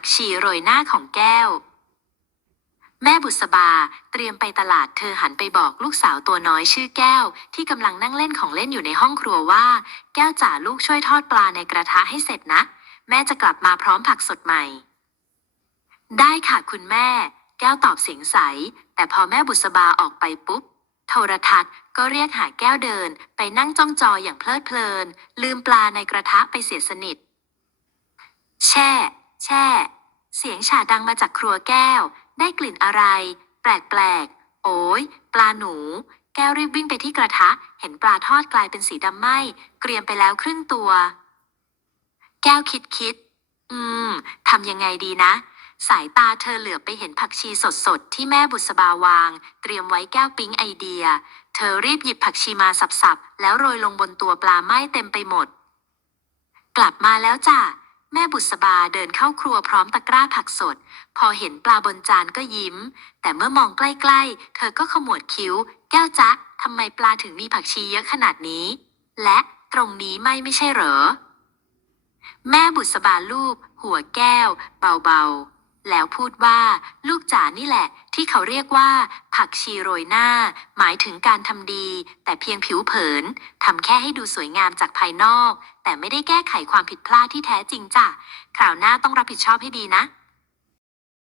กชีโรยหน้าของแก้ว แม่บุษบาเตรียมไปตลาดเธอหันไปบอกลูกสาวตัวน้อยชื่อแก้ว ที่กำลังนั่งเล่นของเล่นอยู่ในห้องครัวว่า แก้วจ๋าลูกช่วยทอดปลาในกระทะให้เสร็จนะ แม่จะกลับมาพร้อมผักสดใหม่ ได้ค่ะคุณแม่ แก้วตอบเสียงใส แต่พอแม่บุษบาออกไปปุ๊บ โทรทัศน์ก็เรียกหาแก้วเดิน ไปนั่งจ้องจออย่างเพลิดเพลิน ลืมปลาในกระทะไปเสียสนิท แช่ แช่ เสียงฉาดังมาจากครัวแก้ว ได้กลิ่นอะไร แปลกๆ โอ้ยปลาหนู แก้วรีบวิ่งไปที่กระทะ เห็นปลาทอดกลายเป็นสีดำไหมเกรียมไปแล้วครึ่งตัว แก้วคิดคิด อืมทำยังไงดีนะ สายตาเธอเหลือบไปเห็นผักชีสดๆ ที่แม่บุษบาวาง เตรียมไว้แก้วปิ๊งไอเดีย เธอรีบหยิบผักชีมาสับๆ แล้วโรยลงบนตัวปลาไหม้เต็มไปหมด กลับมาแล้วจ้ะ แม่บุษบาเดินเข้าครัวพร้อมตะกร้าผักสด พอเห็นปลาบนจานก็ยิ้ม แต่เมื่อมองใกล้ๆ เธอก็ขมวดคิ้ว แก้วจ๊ะทำไมปลาถึงมีผักชีเยอะขนาดนี้ และตรงนี้ไม่ไม่ใช่เหรอ แม่บุษบาลูบหัวแก้ว เบาๆ แล้วพูดว่า ลูกจ๋านี่แหละ ที่เขาเรียกว่า ผักชีโรยหน้า หมายถึงการทำดี แต่เพียงผิวเผินทำแค่ให้ดูสวยงามจากภายนอก แต่ไม่ได้แก้ไขความผิดพลาดที่แท้จริงจ้ะคราวหน้าต้องรับผิดชอบให้ดีนะ